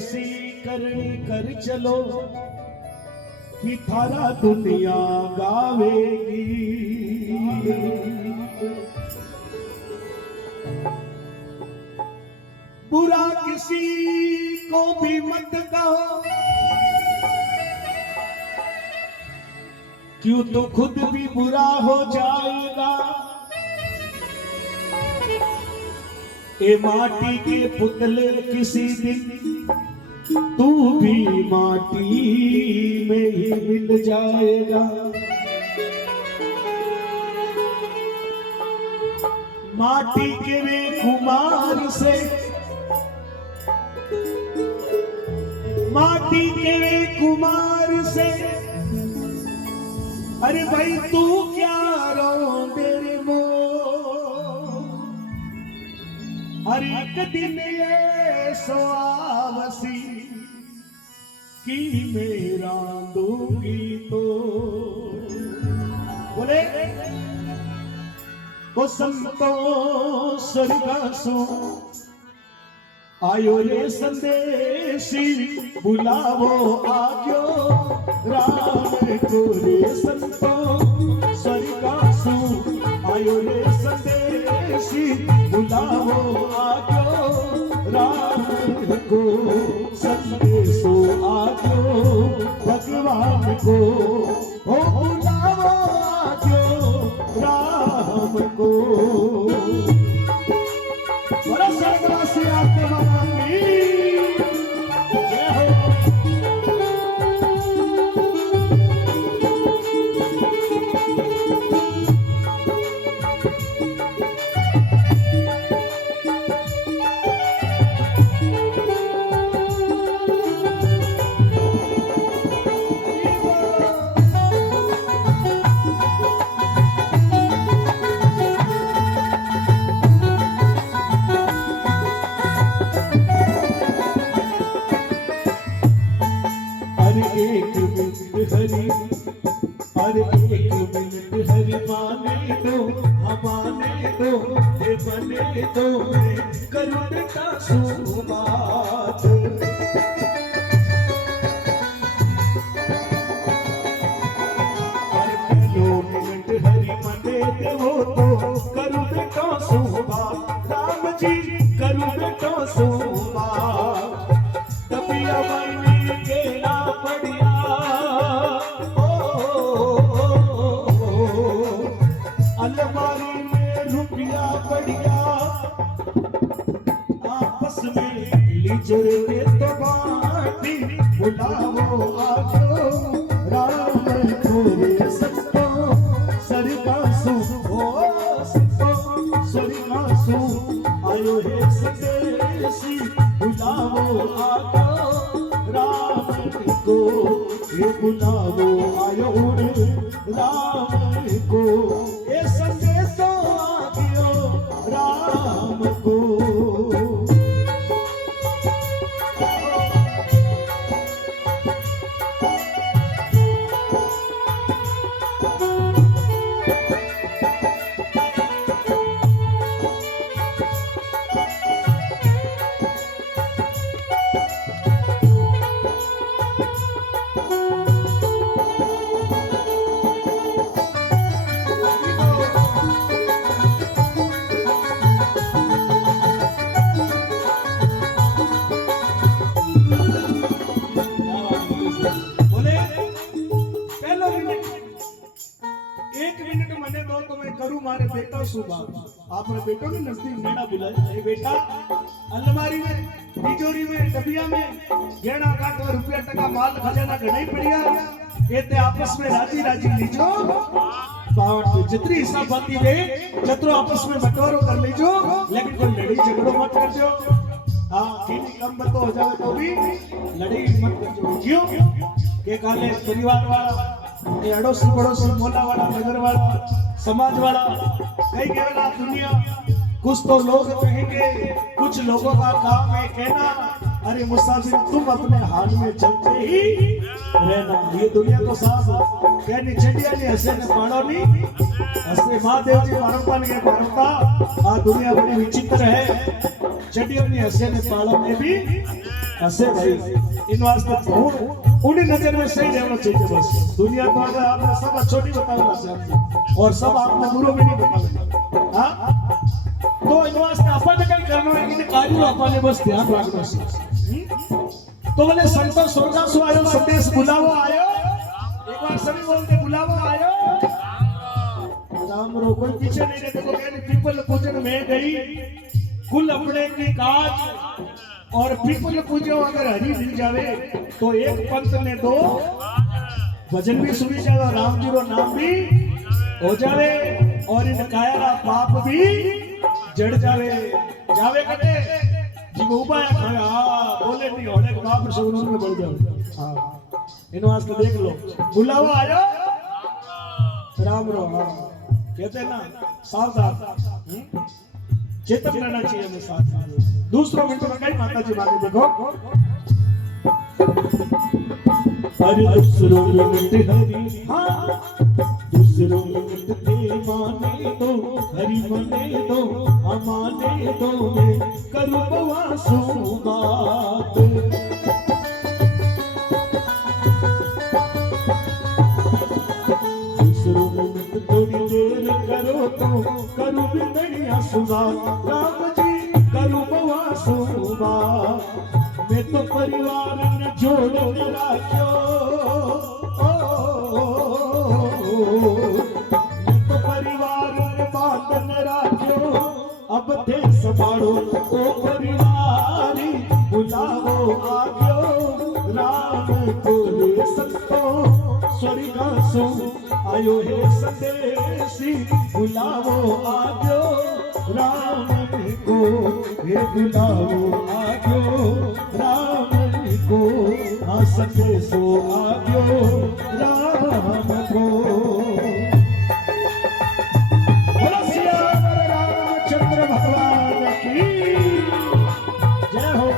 ऐसी करनी कर चलो कि थारा दुनिया गावेगी। बुरा किसी को भी मत कहो, क्यों तो खुद भी बुरा हो जाएगा। ए माटी के पुतले किसी दिन तू भी माटी में ही मिल जाएगा। माटी के वे कुमार से, माटी के वे कुमार से, अरे भाई तू क्या रोंदे रे मो। हर एक दिन ये सोआवसी कि मेरा दूंगी तो। बोले ओ संतो स्वर्गासो आयो रे संदेशी, बुलावो आजो राम को रे संतो स्वर्गासो आयो रे संदेशी, बुलावो आजो राम को। संदेशो आजो भगवान को, ओ बुलावो आजो राम को। बड़ा स्वर्गवासी आपके मांगी जय हो। एक मिनट हरि, अरे एक मिनट हरि माने दो, हमाने दो, ये बने दो, करुण का सुबात। अरे 2 मिनट हरि मने दो तो करुण का सुबात। राम जी करुण का सुबात। तभी अमर के ना बढ़िया, अलमारी में रुपया बढ़िया, आपस में लीजिए तो बाटी, बुलावो आजो राम को रे संतो स्वर्गासो, ओ संतो स्वर्गासो आयो हे संदेशी, बुलावो आजो राम को। ये बुलावो आयो रे राम को, ये संदेशो आयो राम को। मारे बेटा सुबह आपने बेटों के नजदीक मेरा बुलाया। ये बेटा अलमारी में, तिजोरी में, डबिया में गेड़ा काट और रुपया टका माल खजाना घड़ाई पड़िया। ये ते आपस में राजी राजी लीजो, बावट जितनी हिसाब बाती रे जतरो आपस में बंटवारो कर लीजो, लेकिन कोई लड़ाई झगड़ो मत कर जो। हाँ किसी कम बतो हो जाए तो भी लड़ाई मत कर जो। क्यों के काले परिवार वाला, ये अड़ोसी पड़ोसी, मोहल्ला वाला, नगर वाला, समाज वाला, कई कहना दुनिया। कुछ तो लोग कहेंगे, कुछ लोगों का काम है कहना अरे मुसाफिर तुम अपने हाल में चलते ही रहना। ये दुनिया तो साफ कहनी चढ़िया नहीं हसे ने पाड़ो नहीं हसे महादेव जी परमपन के परमता। आ दुनिया बड़ी विचित्र है, चढ़िया नहीं हसे ने पाड़ो में भी हसे भाई इन वास्ते उन्हीं नजर में सही रहना चाहिए बस। दुनिया तो अगर आपने सब अच्छो नहीं बताना चाहिए और सब आपने बुरो भी नहीं बताना। हाँ तो इन वास्ते अपन कहीं करना है कि कार्य अपन बस ध्यान रखना चाहिए। तो बोले संतो स्वर्गा सु आयो संदेश बुलावो आयो। एक बार सभी बोलते बुलावो आयो। राम रो कोई पीछे नहीं रहते को कहने पीपल पूजन में गई कुल अपने की काज और पीपल पूजो अगर हरी मिल जावे तो एक पंथ में दो भजन भी सुनी जावे राम जी रो नाम भी हो जावे और इन कायरा पाप भी जड़ जावे जावे कटे जी उपाय खाया बोले नहीं होने के बाप सुगुन में बढ़ जाओ। हाँ इन वास्ते देख लो बुलावा आयो राम रो। हाँ कहते ना सावधान चेतन रहना चाहिए हमें साथ। दूसरों मिनट में कई माता जी बातें देखो अरे दूसरों मिनट हरी। हाँ दूसरों मिनट ते माने दो हरि माने दो अमाने दो मैं करूँ बवासु बात। दूसरों मिनट थोड़ी देर करो तो करूँ बिंदड़िया सुबह राम जी करूँ बवासु बात। मैं तो परिवार ने जोड़ के राख्यो मैं तो परिवार ने बांधन राख्यो अब थे संभालो ओ परिवारी बुलावो आग्यो राम को रे संतो स्वर्गासु आयो हे संदेशी बुलावो आग्यो राम को हे बुलावो आग्यो राम को आ संदेशो आग्यो राम को। रामचंद्र भगवान की जय हो।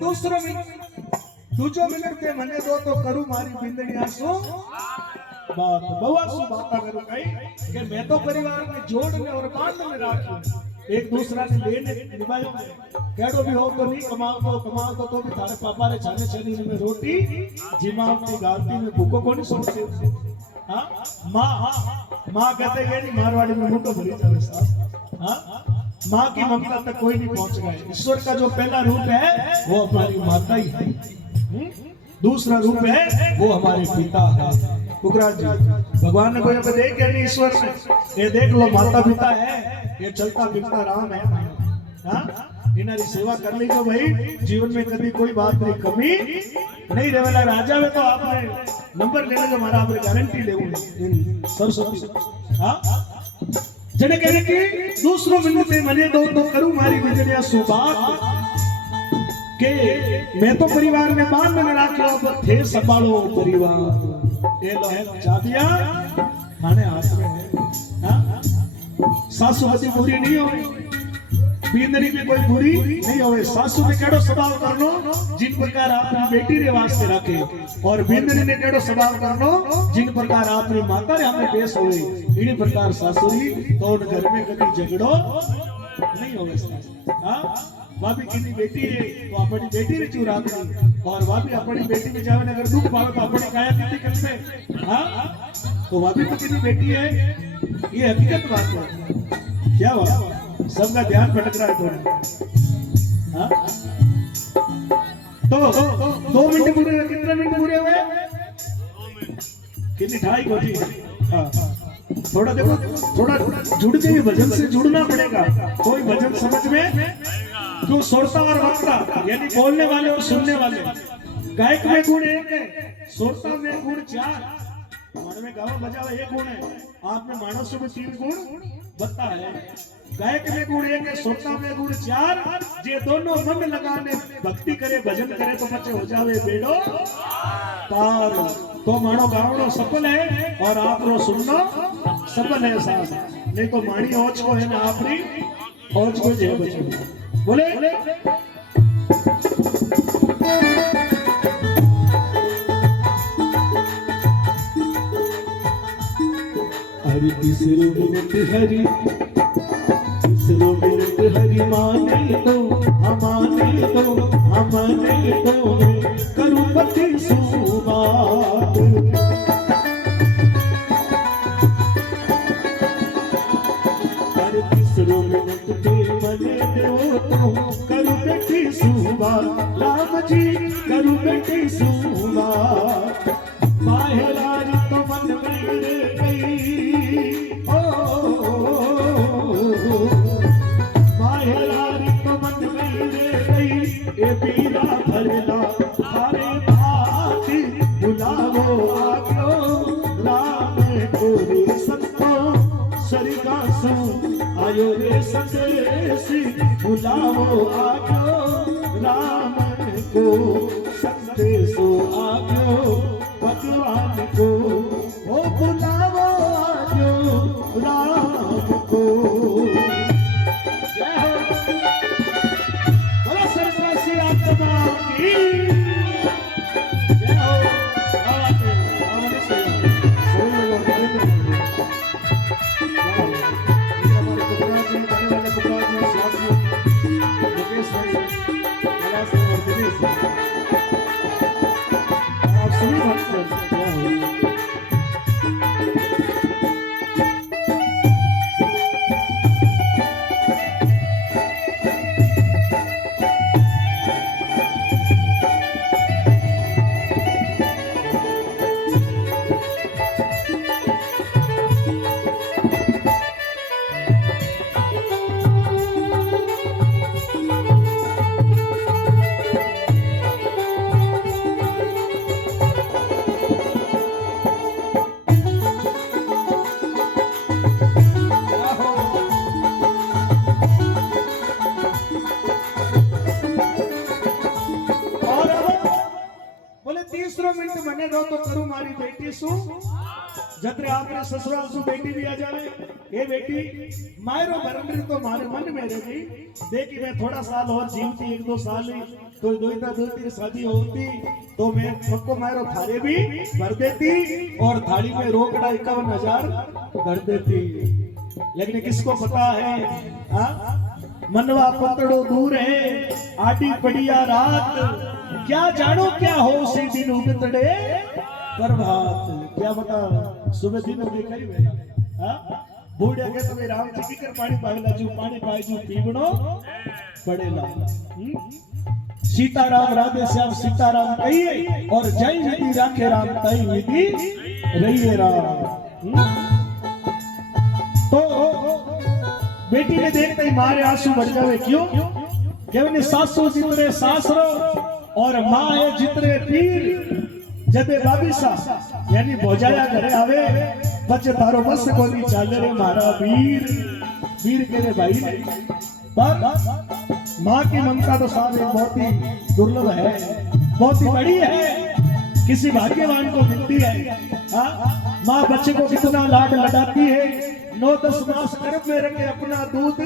दूसरो दूजो मिनट ते मने दो तो करू मारी बिंदड़िया सो बात बवासु बाता करू कई कि मैं तो परिवार में जोड़ने और बांधने राखूं एक दूसरा ने लेने निभायो केड़ो भी हो तो नहीं कमाओ तो भी थारे पापा रे छाने छनी में रोटी जिमाव की गाती में भूखो को नहीं सोचते। हां मां कहते ये नहीं मारवाड़ी में मुंडो भरी जावे साहब। हां माँ की ममता तक कोई नहीं पहुंच गए। ईश्वर का जो पहला रूप है वो हमारी माता ही है। दूसरा रूप है वो हमारे पिता है। पुखराज जी भगवान ने कोई देख क्या नहीं ईश्वर से ये देख लो माता पिता है ये चलता फिरता राम है। हाँ इनारी सेवा कर लीजिए भाई जीवन में कभी कोई बात नहीं कमी नहीं रहेला। राजा में तो आपने नंबर लेने का हमारा आपने गारंटी ले सरस्वती। हाँ जने कहने की दूसरों मिलते मने दो तो करूं मारी बिजलियां सुबात के मैं तो परिवार में बांध में राखो पर थे संभालो परिवार। ये लो है चाबियां खाने हाथ में है। हाँ सासू हसी पूरी नहीं हो बींदरी में कोई बुरी नहीं होवे। सासू में केड़ो स्वभाव करनो जिन प्रकार आपनी बेटी रे वास्ते रखे और बींदरी ने केड़ो स्वभाव करनो जिन प्रकार आपनी माता रे हमें पेश होवे इनी प्रकार सासुरी तो घर में कभी झगड़ो नहीं होवे। हां भाभी की बेटी है तो अपनी बेटी रे चूरा और भाभी अपनी बेटी में जावे अगर दुख पावे तो अपनी काया कितनी करते। हां तो भाभी तो कितनी बेटी है ये हकीकत बात है। क्या बात सबका ध्यान भटक रहा है थोड़ा। हाँ तो 2 मिनट पूरे कितने मिनट पूरे हुए कितनी 2.5 घंटे। हाँ थोड़ा देखो थोड़ा जुड़ के भजन से जुड़ना पड़ेगा। कोई भजन समझ में जो सोरता और वक्ता यानी बोलने वाले और सुनने वाले गायक में गुण 1 है सोरता में गुण 4 मन में गावा बजावा 1 गुण है आप में मानसों में 3 गुण बता है। गायक में गुण 1 है सोरता में गुण 4 जे दोनों मन लगाने भक्ति करे भजन करे तो बच्चे हो जावे बेड़ो पार। तो मानो गावनो सफल है और आपरो सुननो सफल है साहब, नहीं तो माणी ओच को है ना आपरी ओच को जे बचे बोले हरि तीसरो मिनट हरि तीसरो मिनट हरि माने तो हमाने तो करूं पति सुबात हरि तीसरो मिनट के मने दो तो करूं बेटी सुबात राम जी करूं बेटी सुबात माहेरारी तो मन मेरे गई माहेरारी तो मन मेरे गई ए पीरा भरला थारे भाती बुलावो आग्यो राम को रे संतो सरिदासो आयो रे संदेशी बुलावो आग्यो राम को संदेशो आग्यो भगवान को ओ बुलावो आजो राम को जय हो बोलो सरस्वती आत्मा की जय हो आवाज़ से सोई लोग हमारे कुबराजी कुबराजी साथी मुकेश भाई कैलाश और दिनेश आप सभी भक्त मने दो तो करूं मारी बेटी सु जत्रे आपने ससुराल सु बेटी भी आ जावे ये बेटी मायरो बरंडरी तो मारे मन में रह गई देखी मैं थोड़ा साल और जीवती 1-2 साल ही तो दो तीन शादी होती तो मैं सबको मायरो थारे भी भर देती और थाली में रोकड़ा 51,000 भर देती लेकिन किसको पता है मनवा पतड़ो दूर है आटी पड़िया रात क्या जानो क्या हो सी दिन उगतड़े प्रभात क्या बता सुबह दिन देखा ही बेटा बूढ़े के तुम्हें राम जी की कर पानी पाए जू पीवणो पड़ेला सीताराम राधे श्याम सीताराम कहिए और जय विधि राखे राम तई विधि रहिए राम। तो बेटी ने देखते ही मारे आंसू बढ़ जावे क्यों केवल सासू जितने सासरो और माँ है जितने पीर जदे बाबीसा यानी भोजाया घरे आवे बच्चे तारो बस को नहीं चाले रे मारा वीर वीर के रे भाई पर माँ की ममता तो साहब बहुत ही दुर्लभ है बहुत ही बड़ी है किसी भाग्यवान को मिलती है माँ बच्चे को कितना लाड लडाती है 9-10 मास गर्भ में रखे अपना दूध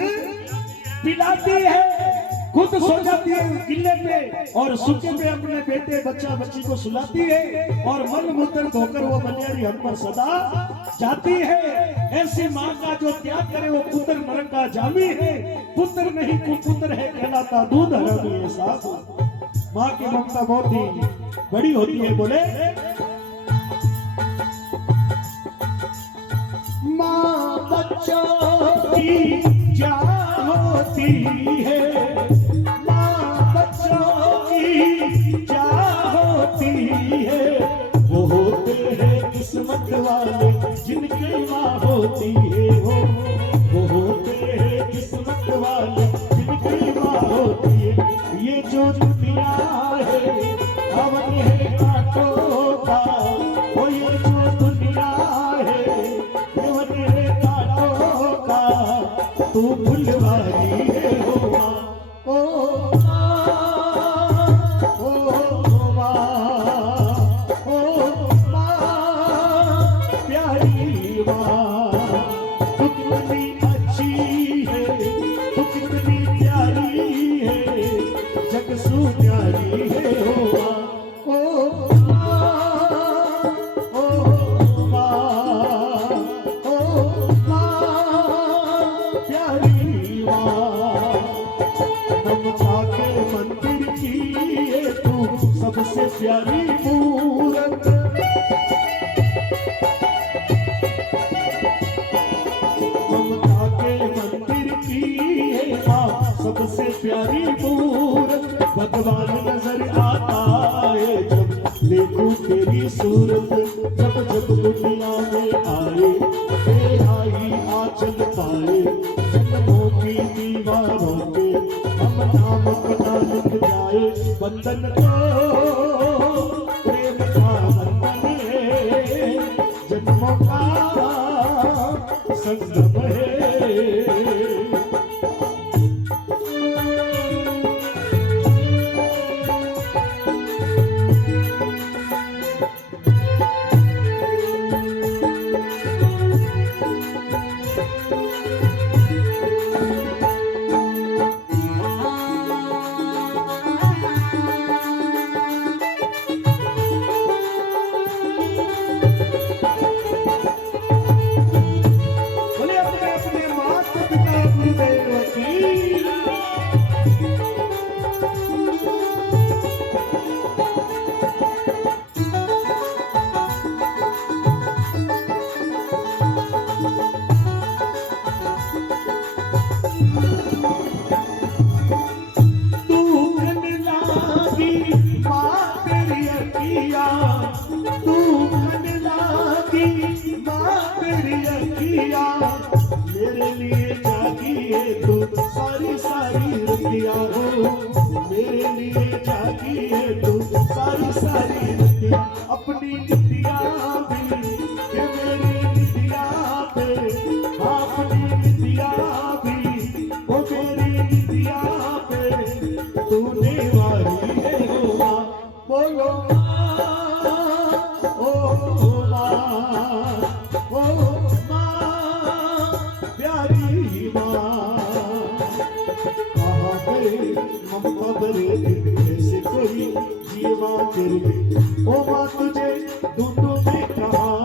पिलाती है खुद सो जाती है किले पे और सूखे पे अपने बेटे बच्चा बच्ची को सुलाती है और मल मूत्र धोकर वो बलियारी हम पर सदा जाती है। ऐसी माँ का जो त्याग करे वो पुत्र मरण का जामी है पुत्र नहीं कुपुत्र है कहलाता दूध हरामी है साहब। माँ की ममता बहुत ही बड़ी होती है बोले माँ बच्चों की जा होती है क्या होती है वो होते हैं किस्मत वाले जिनकी माँ होती है वो होते हैं किस्मत वाले जिनकी माँ होती है। ये जो दुनिया है हवन है कांटों का वो ये जो दुनिया है हवन है कांटों का तू फुलवारी है हो माँ ओ माँ माँ, ममता के मंदिर की ये तू सबसे प्यारी मूरत। ममता के मंदिर की ये माँ सबसे प्यारी मूरत। भगवान नजर आता है जब देखूं तेरी सूरत। जब जब दुनिया में आए तेरा ही आंचल पाए। जन्मों की दीवारों पे हम नाम अपना लिख जाए। बंधन तो प्रेम का बंधन है, जन्मों का संगम है। बोले अपने अपने माता पिता गुरुदेव की। तू मन लागी माँ तेरी अखिया, तू मन लागी माँ तेरी अखिया। मेरे लिए जागी है तू सारी सारी रतिया हो। मेरे लिए जागी है तू सारी सारी रतिया। अपनी नितिया भी ये मेरी नितिया पे, अपनी नितिया भी वो मेरी नितिया पे। तूने वारी है हो माँ, बोलो ओ माँ, ओ माँ प्यारी माँ। कहाँ गए ममता भरे दिल ऐसे कोई जीवा तेरे में। ओ माँ तुझे ढूंढूं मैं कहाँ,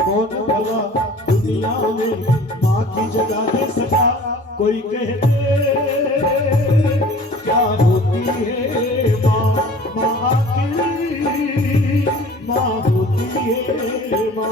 कौन भला दुनिया में माँ की जगह दे सका। कोई कह दे क्या होती है माँ, माँ आखिर माँ होती है माँ।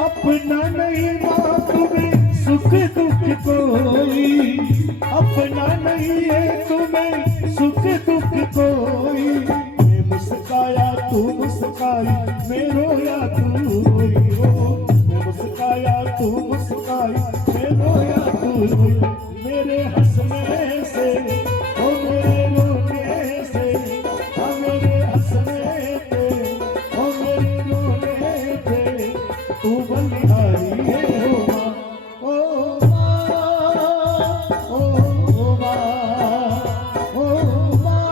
अपना नहीं माँ तुम्हें सुख दुख कोई, अपना नहीं है तुम्हें सुख दुख कोई। मैं मुस्काया तू मुस्काई, मैं रोया तू रोई हो। मैं मुस्काया तू मुस्काई, मैं रोया तू रोई। मेरे हंसने से ओ मेरे रोने से, हाँ मेरे हंसने पे ओ मेरे रोने पे। तू बलिहारी है हो माँ, ओ माँ, ओ माँ, ओ माँ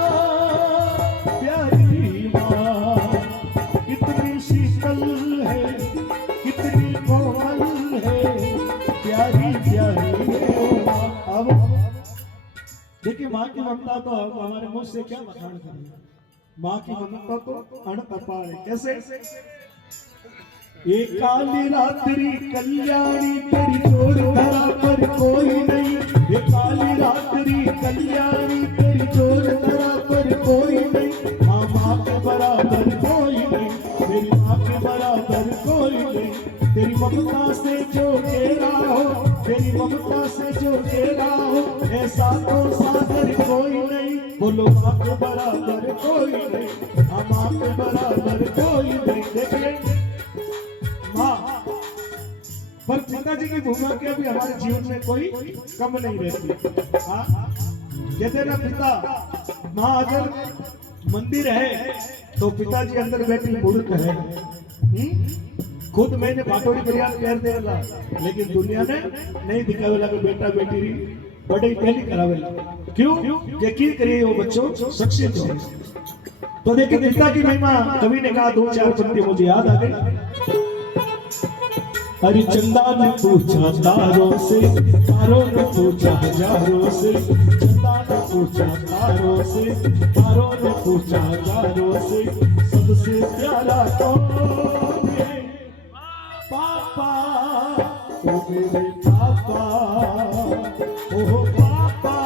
प्यारी माँ। कितनी शीतल है, कितनी कोमल है, प्यारी प्यारी है हो माँ। अब देखिए माँ की ममता तो हम हमारे मुंह से क्या बखान करें, माँ की ममता तो अनअपार है। कैसे? एक काली रात्रि कल्याणी तेरी जोड़ धरा पर कोई नहीं, एक काली रात्रि कल्याणी तेरी जोड़ धरा पर कोई नहीं, हाँ माँ के बराबर कोई नहीं, तेरी माँ के बराबर कोई नहीं, तेरी ममता से जो घेरा हो, तेरी ममता से जो घेरा हो, ऐसा तो सागर कोई नहीं, बोलो माँ के बराबर कोई नहीं, हाँ माँ के बराबर कोई नहीं। देखिए हाँ, पर पिताजी की भूमिका के भी हमारे जीवन में कोई कम नहीं रहती। हाँ, कहते ना पिता माँ अगर मंदिर है तो पिताजी अंदर बैठी मूर्ख है। खुद मैंने भाटोड़ी परिवार कर देला, लेकिन दुनिया ने नहीं दिखावे लगा बेटा बेटी री बड़े पहली करावे लगा। क्यों? यकीन करिए वो बच्चों सक्सेस हो। तो देखिए पिता की महिमा कवि ने कहा, दो चार पंक्ति मुझे याद आ गई। हरि चंदा ने पूछा तारों से, तारों ने पूछा हजारों से, चंदा ने पूछा तारों से, तारों ने पूछा हजारों से, सबसे प्यारा कौन है? पापा, ओ मेरे पापा, ओ पापा,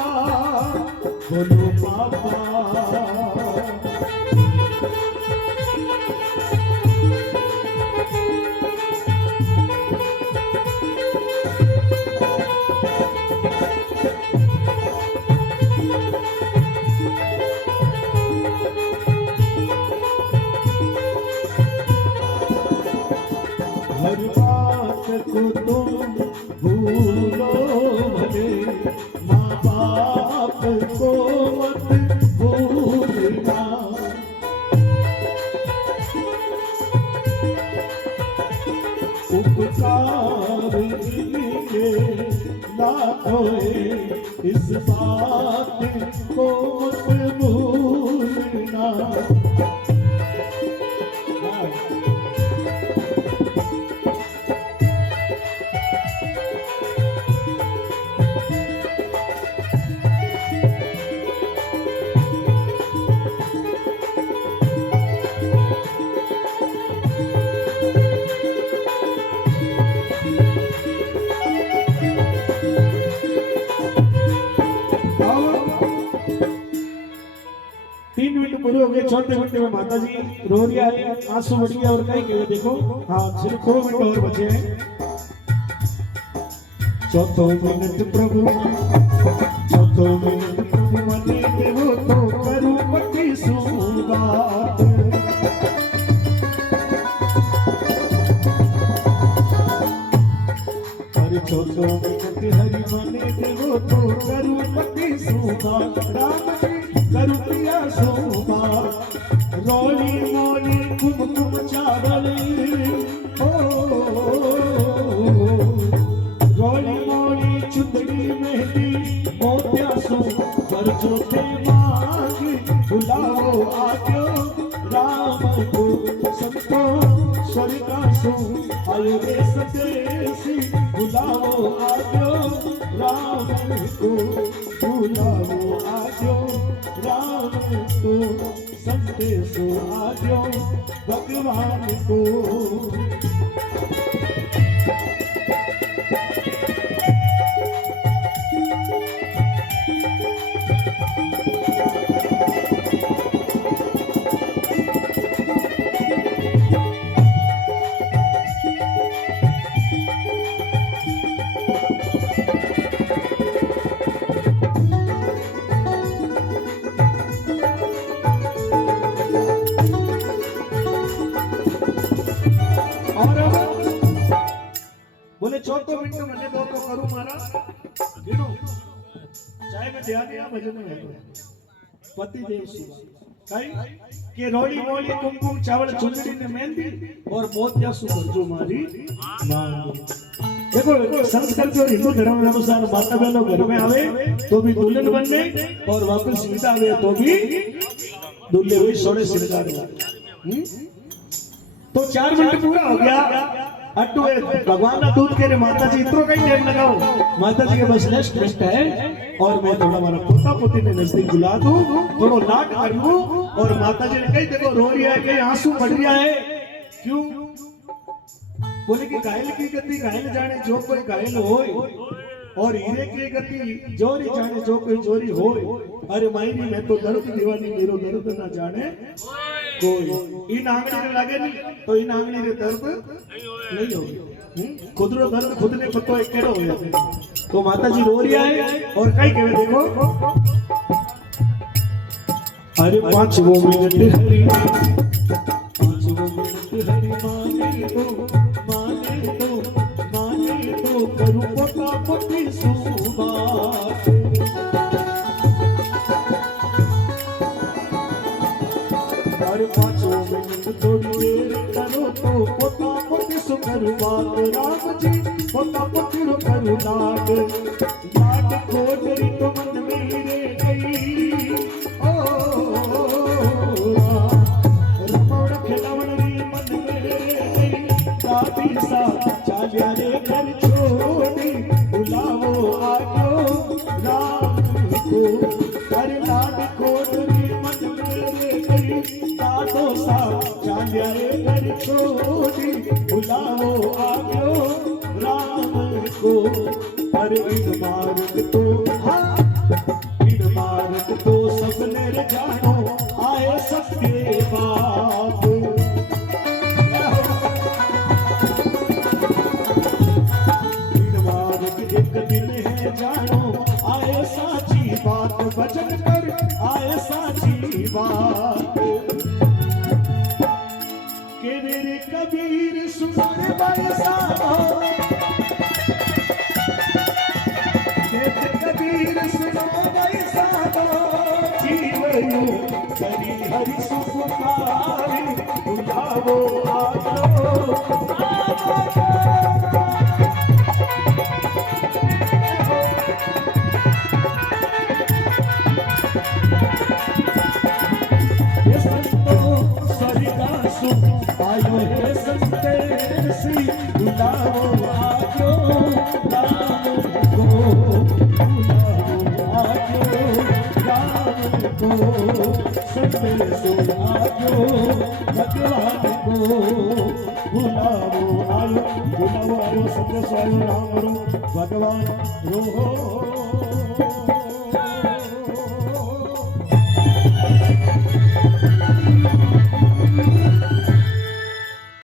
बोलो पापा। हर बात को तुम भूलो भले, माँ बाप को मत भूलना। उपकार इनके लाखों हैं, इस बात को मत भूलना। पूरे हो गए, चौथे मिनट में माता जी रो रही है, आंसू बढ़ गया और कहीं गए देखो। हाँ, सिर्फ 2 मिनट और बचे हैं। चौथो मिनट प्रभु, चौथो मिनट प्रभु मने देवो तो करूं पति सुबात। हरि चौथो मिनट हरि मने देवो तो करूं पति सुबात। राम जी करूं प्रिया सुबात। रोली मोली कुमकुम चावल, रोली मोली चुंदड़ी मेहंदी मोत्यासु, पर चौथे मांग बुलाओ आजो राम को, संतो स्वर्गासु आयो रे संदेशी, बुलाओ आजो राम को, बुलाओ आजो राम को, संदेशो आजो भगवान को। बोले चौथो मिनट मैंने दो तो करूं मारा गिनो, चाहे मैं ध्यान या भजन में पति देव शिवा कई के रोड़ी मोली कुमकुम चावल चुंदड़ी ने मेहंदी और मोतिया सुबरजो मारी मांग। देखो संस्कृत और हिंदू धर्म के अनुसार माता बहनों घर में आवे तो भी दुल्हन बन गए और वापस विदा हुए तो भी दुल्हे हुई सोने श्रृंगार हुआ। तो 4 मिनट पूरा हो गया। अट्टू भगवान ना दूध के रे माता जी इतरो कहीं टाइम लगाओ, माता जी के बस नेक्स्ट है और मैं थोड़ा हमारा पोता पोती ने नजदीक बुला दूं, थोड़ा लाड कर लूं। और माता जी ने कही देखो रो रही है, कहीं आंसू पड़ रहा है, क्यों? बोले कि घायल की गति घायल जाने जो कोई घायल होय, और हीरे की गति जोरी जाने जो कोई जोरी होय। अरे मायरी मैं तो दर्द दीवानी मेरो दर्द ना जाने कोई। इन आंगली ने लागे नहीं तो इन आंगली ने दर्द नहीं हो। खुद रो दर्द खुद ने पतो है केड़ो हो जाए। तो माता जी रो रही है और कई कहे देखो, अरे 5 मिनट हरी, 5 मिनट हरी माने तो करूं पोता पोती सुबात। अरे 5 मिनट थोड़ी देर करो तो पोता पोती सु करूं बात। राम जी पोता पोती रो करूं लाड, लाड कोडरी तो मन मेरे गई। ओ रमण खिलवण री मन मेरे गई। दादी सा चालिया रे घर छोड़ी, बुलावो आजो राम को। अरे लाड कोडरी मन मेरे गई। दादो सा चालिया रे घर छोड़ी, बुलावो आजो राम को। अरे इन मार्ग तो इन मार्ग तो सबने रे जानो, आए सबके बाप। इन मार्ग एक दिन है जानो, आए साची बात। वचन कर आए साची बात। के मेरे कबीर सुन भाई साहब, कबीर सुनो भाई साधो। जीवयो करी हरि सुखारी, बुलावो आजो ये संतो सरिदासु आयो हे संतेसी, बुलावो आजो राम को। संदेशो आजो भगवान को। बुलावो आयो, बुलावो आयो, संदेशो आयो राम रो भगवान रो।